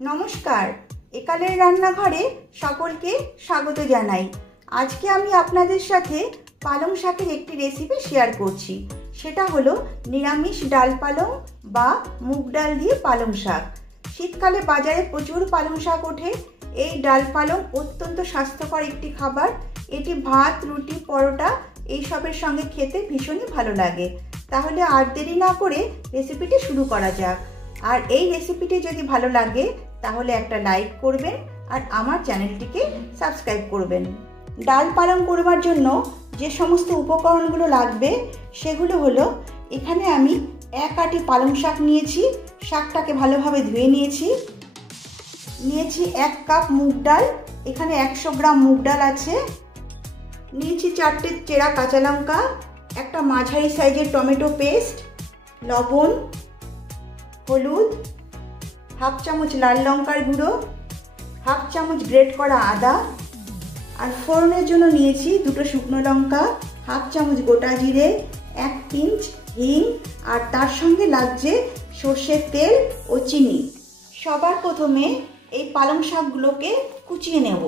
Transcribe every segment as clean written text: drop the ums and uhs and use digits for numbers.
নমস্কার, একালের রান্নাঘরে সকলকে স্বাগত জানাই। আজকে আমি আপনাদের সাথে পালং শাকের একটি রেসিপি শেয়ার করছি। সেটা হলো নিরামিষ ডাল পালং বা মুগ ডাল দিয়ে পালং শাক। শীতকালে বাজারে প্রচুর পালং শাক ওঠে। এই ডাল পালং অত্যন্ত স্বাস্থ্যকর একটি খাবার। এটি ভাত, রুটি, পরোটা এইসবের সঙ্গে খেতে ভীষণই ভালো লাগে। তাহলে আর দেরি না করে রেসিপিটি শুরু করা যাক। আর এই রেসিপিটি যদি ভালো লাগে তাহলে একটা লাইক করবেন আর আমার চ্যানেলটিকে সাবস্ক্রাইব করবেন। ডাল পালং করবার জন্য যে সমস্ত উপকরণগুলো লাগবে সেগুলো হলো, এখানে আমি 1 আঁটি পালং শাক নিয়েছি। শাকটাকে ভালোভাবে ধুয়ে নিয়েছি। 1 কাপ মুগ ডাল, এখানে 100 গ্রাম মুগ ডাল আছে। নিয়েছি 4টে চেরা কাঁচা লঙ্কা, একটা মাঝারি সাইজের টমেটো পেস্ট, লবণ, হলুদ, হাফ চামচ লাল লঙ্কার গুঁড়ো, হাফ চামচ গ্রেট করা আদা, আর ফোড়নের জন্য নিয়েছি 2টো শুকনো লঙ্কা, হাফ চামচ গোটা জিরে, 1 পিঞ্চ হিং, আর তার সঙ্গে লাগছে সর্ষের তেল ও চিনি। সবার প্রথমে এই পালং শাকগুলোকে কুচিয়ে নেব।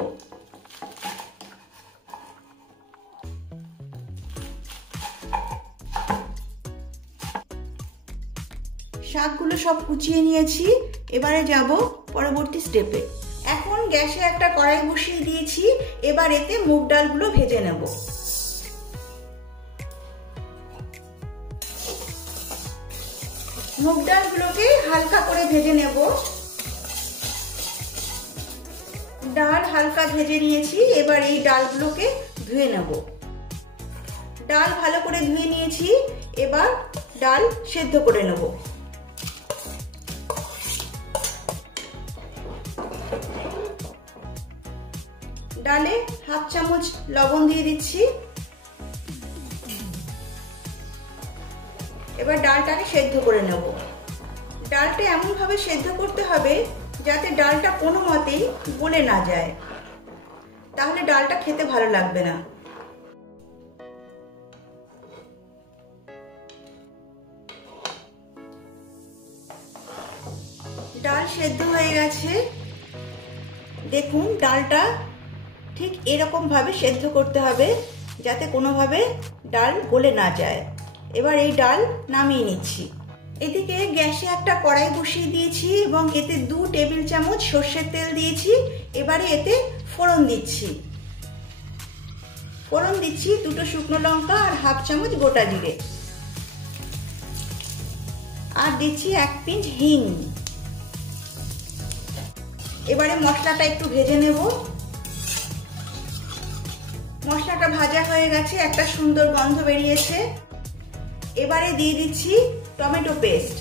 শাকগুলো সব কুচিয়ে নিয়েছি। এবারে যাব পরবর্তী স্টেপে। এখন গ্যাসে একটা কড়াই বসিয়ে দিয়েছি। এবার এতে মুগ ডালগুলো ভেজে নেব। মুগ ডালগুলোকে হালকা করে ভেজে নেব। ডাল হালকা ভেজে নিয়েছি। এবার এই ডালগুলোকে ধুয়ে নেব। ডাল ভালো করে ধুয়ে নিয়েছি। এবার ডাল সেদ্ধ করে নেব। ডালে হাফ চামচ লবণ দিয়ে দিচ্ছি। এবার ডালটাকে সেদ্ধ করে নেব। ডালটা এমনভাবে সেদ্ধ করতে হবে যাতে ডালটা কোনো মতেই গলে না যায়, তাহলে ডালটা খেতে ভালো লাগবে না। ডাল সেদ্ধ হয়ে গেছে। দেখুন, ডালটা ঠিক এরকম ভাবে সেদ্ধ করতে হবে যাতে কোনোভাবে ডাল গলে না যায়। এবার এই ডাল নামিয়ে নিচ্ছি। এদিকে গ্যাসে একটা কড়াই বসিয়ে দিয়েছি এবং এতে 2 টেবিল চামচ সর্ষের তেল দিয়েছি। এবারে এতে ফোড়ন দিচ্ছি। ফোড়ন দিচ্ছি 2টো শুকনো লঙ্কা আর হাফ চামচ গোটা জিরে, আর দিচ্ছি 1 পিঞ্চ হিং। এবারে মশলাটা একটু ভেজে নেব। মশলাটা ভাজা হয়ে গেছে, একটা সুন্দর গন্ধ বেরিয়েছে। এবারে দিয়ে দিচ্ছি টমেটো পেস্ট।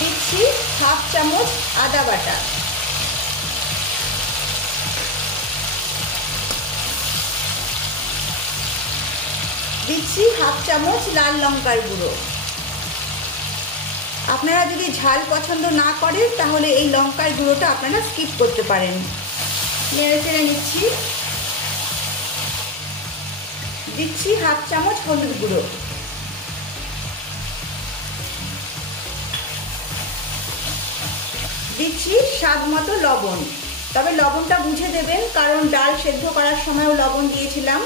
দিচ্ছি হাফ চামচ আদা বাটা। দিচ্ছি হাফ চামচ লাল লঙ্কার গুঁড়ো। আপনারা যদি ঝাল পছন্দ না করেন তাহলে এই লঙ্কার গুঁড়োটা আপনারা স্কিপ করতে পারেন। নেড়ে চেড়ে নিচ্ছি। দিচ্ছি হাফ চামচ হলুদ গুঁড়ো। দিচ্ছি স্বাদ মতো লবণ, তবে লবণটা বুঝে দেবেন কারণ ডাল সেদ্ধ করার সময়ও লবণ দিয়েছিলাম।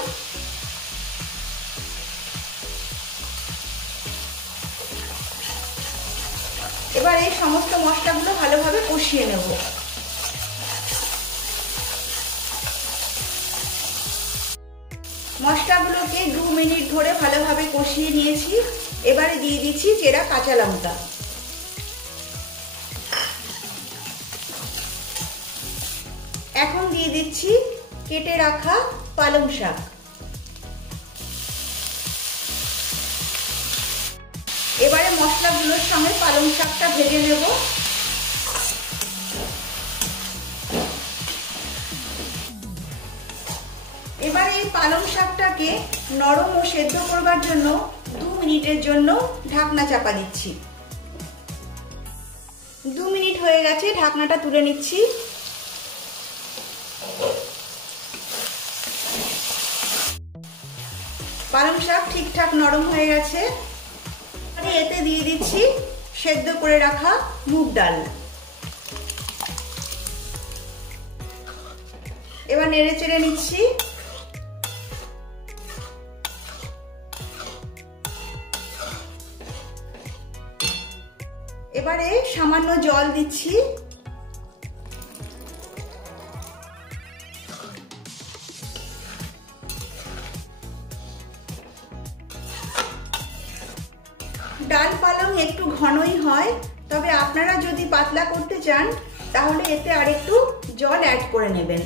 এবার এই সমস্ত মশলাগুলো ভালোভাবে কষিয়ে নেব। মশলাগুলোকে 2 মিনিট ধরে ভালোভাবে কষিয়ে নিয়েছি। এবারে দিয়ে দিচ্ছি চেরা কাঁচা লঙ্কা। এখন দিয়ে দিচ্ছি কেটে রাখা পালং শাক। এবারে মশলাগুলোর সঙ্গে পালং শাকটা ভেজে নেব। এবার এই পালং শাকটাকে নরম ও সেদ্ধ করবার জন্য 2 মিনিটের জন্য ঢাকনা চাপা দিচ্ছি। 2 মিনিট হয়ে গেছে, ঢাকনাটা তুলে নিচ্ছি। পালং শাক ঠিকঠাক নরম হয়ে গেছে। এবারে এতে দিয়ে দিচ্ছি সেদ্ধ করে রাখা মুগ ডাল। এবার নেড়ে চেড়ে নিচ্ছি। এবারে সামান্য জল দিচ্ছি। ডাল পালং একটু ঘনই হয়, তবে আপনারা যদি পাতলা করতে চান তাহলে এতে আর একটু জল অ্যাড করে নেবেন।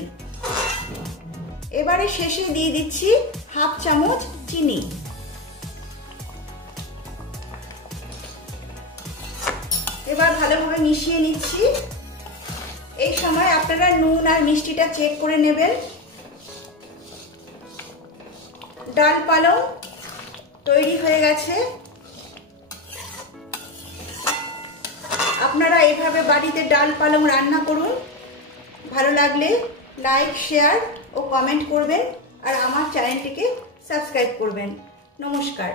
এবারে শেষে দিয়ে দিচ্ছি হাফ চামচ চিনি। এবার ভালোভাবে মিশিয়ে নিচ্ছি। এই সময় আপনারা নুন আর মিষ্টিটা চেক করে নেবেন। ডাল পালং তৈরি হয়ে গেছে। আপনারা এইভাবে বাড়িতে ডাল পালং রান্না করুন। ভালো লাগলে লাইক, শেয়ার ও কমেন্ট করবেন আর আমার চ্যানেলটিকে সাবস্ক্রাইব করবেন। নমস্কার।